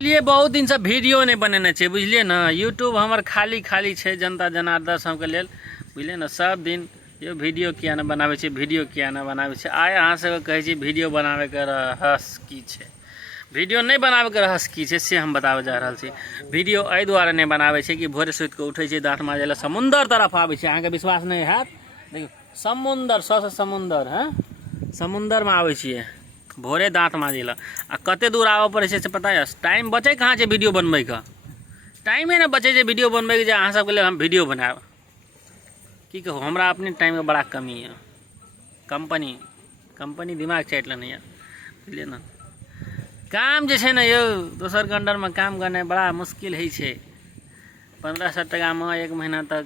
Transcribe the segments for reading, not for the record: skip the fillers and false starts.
लिए बहुत दिन से वीडियो नहीं बनेने छे, बुझलिए ना। यूट्यूब हमार खाली खाली छे जनता जनार्दन सबके लेल, बुझलिए ना। सब दिन ये वीडियो किया ना बनावे छे, वीडियो किया ना बनावे छे। आय अहाँ से कहे छी वीडियो बनावे के रहस की छे, वीडियो नहीं बनावे के रहस की छे से हम बतावे जा रहल छी। वीडियो एहि दुआरे नहीं बनावे छे कि भोरे सुति के उठे छे, दांत माजे ला समुंदर तरफ आवे छे। अहाँ के विश्वास नहीं हैत, देखियो समुंदर से समुंदर है, समुंदर में आवे छिए भोरे दांत माजे ला। आ कते दूर आवे पड़े से पता है? टाइम बचे कहाँ छे वीडियो बनबे का? टाइमे ना बचे जे वीडियो बनबे के, जे अहाँ सबके लिए हम वीडियो बनाब। की कहूँ, हमरा अपने टाइम के बड़ा कमी है। कंपनी दिमाग चाट लेने है, बुझलिए ना। काम जे छे ना यो, दोसर के अंडर में काम करना बड़ा मुश्किल है छे। 1500 टका में 1 महीना तक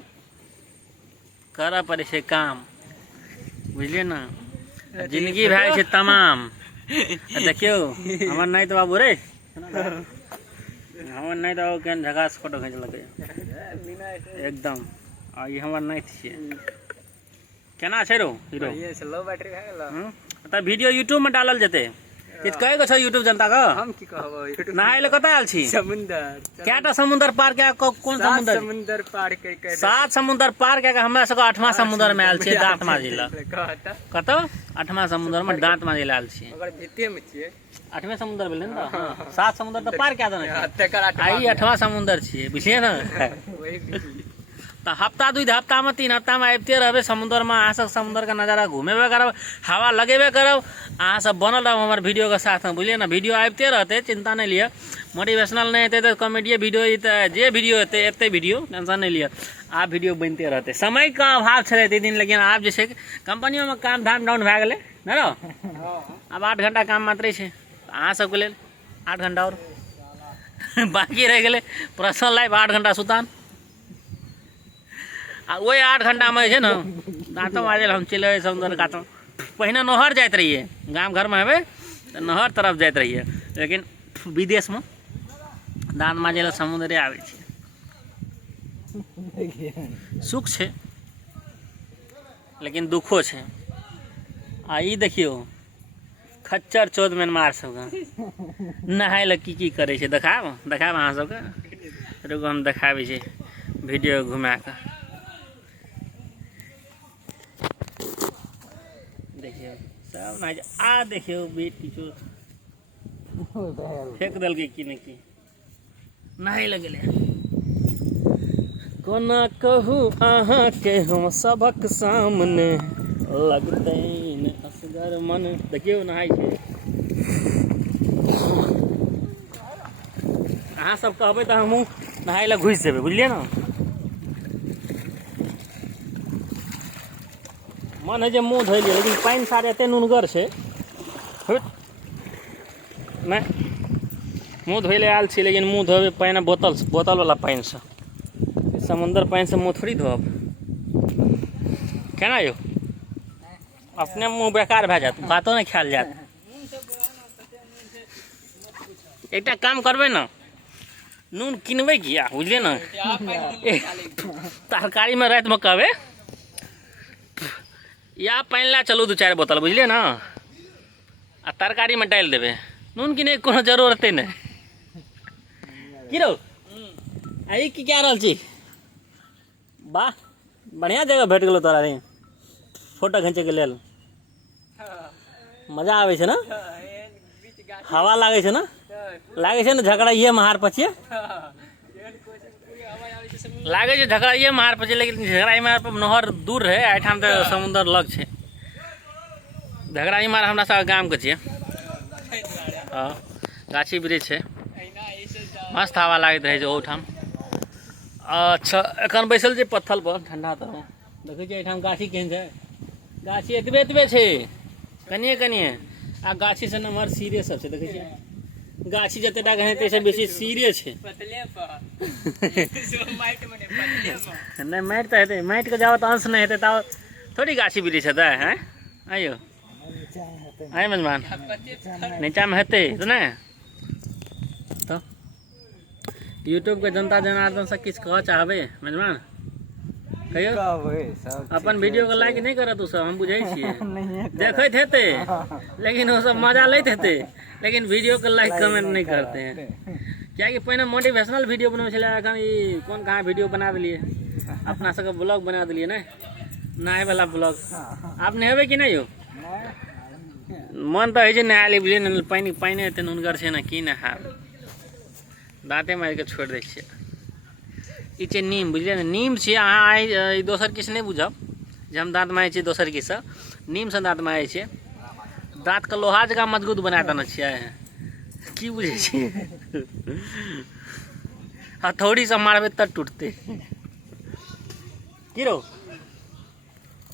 करे पड़े छे काम, बुझलिए ना। जिंदगी भए छे तमाम। देखियो हमर नहीं तो बाबू रे, हमर नहीं तो केन झकास फोटो खींच लगे एकदम। आ ये हमर नहीं छे, केना छे रो हीरो? ये लो बैटरी है लो। त वीडियो यूट्यूब में डालल जते। किछ कहे को छ यूट्यूब जनता का? हम की कहबो यूट्यूब नहाय ले कतय आल छी? समुंदर। केटा समुंदर पार के? कोन समुंदर? समुंदर पार के 7 समुंदर पार के हमरा सब 8वां समुंदर में आल छी दांत माजे ला। कतो 8वां समुंदर में दांत माजे ला आल छी। ओकर भिते में छिए 8वें समुंदर भेलै न। हां 7 समुंदर त पार के देने छै। तकर 8वां 8वां समुंदर छिए, बुझलिए ना। वही तो हफ्ता 2 हफ्ता में 3 हफ्ता में आबते रहबे समुद्र में। अहाँ सब समुद्र का नज़ारा घूमेबे करब, हवा लगेबे करब। अहाँ सब बनल रहब हमार वीडियो के साथ में, बुझलिए ना। वीडियो आबते रहते, चिंता नहीं लिया। मोटिवेशनल नहीं हेते तो कॉमेडी वीडियो हेते, जे वीडियो हेते एते वीडियो, टेंशन नहीं लिया। आप वीडियो बनते रहते। समय का अभाव छले ते दिन, लेकिन आप जैसे कंपनियों में काम धाम डाउन भए गेले ना रो। अब 8 घंटा काम मात्रे छे अहाँ सबके लेल, 8 घंटा और बाकी रह गेले पर्सनल लाइफ। 8 घंटा सुतान आ वही 8 घंटा में है ना दांतों माजे हम चले समुद्र कात। पहिने नहर जात रहिए, गाँव घर में हेबे तो नहर तरफ जात रहिए, लेकिन विदेश में दांत माजे ला समुद्रे आवे छे। सुख छे लेकिन दुखो छे। आ ई देखियो खच्चर चौथ म्यांमार सब नहाय ला की करे छे, देखाब अहाँ सबके। रुको हम देखाबे छे वीडियो घुमा के। देखियो सब ना आ देखियो बेटी चो फेंक दल के की नहीं नहाय लगले। कोना कहू अहाँ के हम सबक सामने लगते न असगर मन। देखियो नहाय छे। अहाँ सब कहबे तो हमहू नहाय ला घुस जेबे, बुझलिए ना। मन है जे मुँह धोलिए, लेकिन पानी सारे एते नुनगर छे नहीं। मुँह धोले आयल छी, लेकिन मुँह धोबे पानी बोतल वाला पानी से। समुंदर पानी से मुँह थोड़ी धोब। केना यो? अपने मुँह बेकार भए जात, बातो नहीं ख्याल जात। एकटा काम करबे ना, नून किनबे किया, बुझलिए ना। तरकारी में रात में कहबे या पानी ला चलू 2-4 बोतल, बुझलिए ना। आ तरकारी में डाल देवे, नून किने कोनो जरूरत नहीं। की रो आई की क्या रहल छी? वाह बढ़िया जगह भेट गेलो तोरा रे फोटो खींचे के लेल। मजा आवे छे ना, हवा लागे छे ना, लागे छे ना झगड़ाइए महार पछिए लागे छे झगड़ाइए महार पछिए। लेकिन झगड़ाई महार पर नहर दूर है, एठाम तो समुद्र लग छे। झगड़ाई महार हमरा सब गाम के छे। हां गाछी वृक्ष छे, मस्त हवा लागत रहे छे ओठाम। अच्छा एखन बैसल छे पत्थल पर ठंडा तरह। देखे छे एठाम गाछी केहन छे, गाछी एतबे छे कनिए। आ गाछी से नमहर सीरे सब छे, देखे छे। गाछी जते टा कहे ते से बेसी सीरे छे। नहीं माइट तो हेते, माइट के जावत अंश नहीं हेते त थोड़ी गाछी वृक्ष हेते हैं। आइयो आइ मेजबान नीचा में हेते तो नहीं। तो यूट्यूब के जनता जनार्दन से किछ कह चाहबे मेजबान? कहियो सब अपन वीडियो के लाइक नहीं करत उ सब, हम बुझै छियै। नहीं देखैत हेते लेकिन वो सब मजा लैत हेते, लेकिन वीडियो के लाइक कमेंट नहीं करते हैं। क्या कि पहले मोटिवेशनल वीडियो बनबै छलै, एखन ई कोन कहाँ वीडियो बना देलिए, अपना सबके ब्लॉग बना देलिए ने, नहाय वाला ब्लॉग। आप नहेबै कि नहीं हो? मन तो है नहा ली, बुझलिए ने, पानी पानी हेतै हुनकर छै ने, की नहायब, दाँते मारि के छोड़ि दै छियै। ई छै नीम, बुझलिए ने, नीम छियै। अहाँ आइ दोसर किछु नहि बुझब जे हम दाँत मारै छियै दोसर किछुसँ, नीमसँ दाँत मारै छियै। दाँतके लोहा जकाँ मजबूत बना देने छियै, की बुझै छियै? हथौड़ीसँ मारबै तब टूटतै की रौ।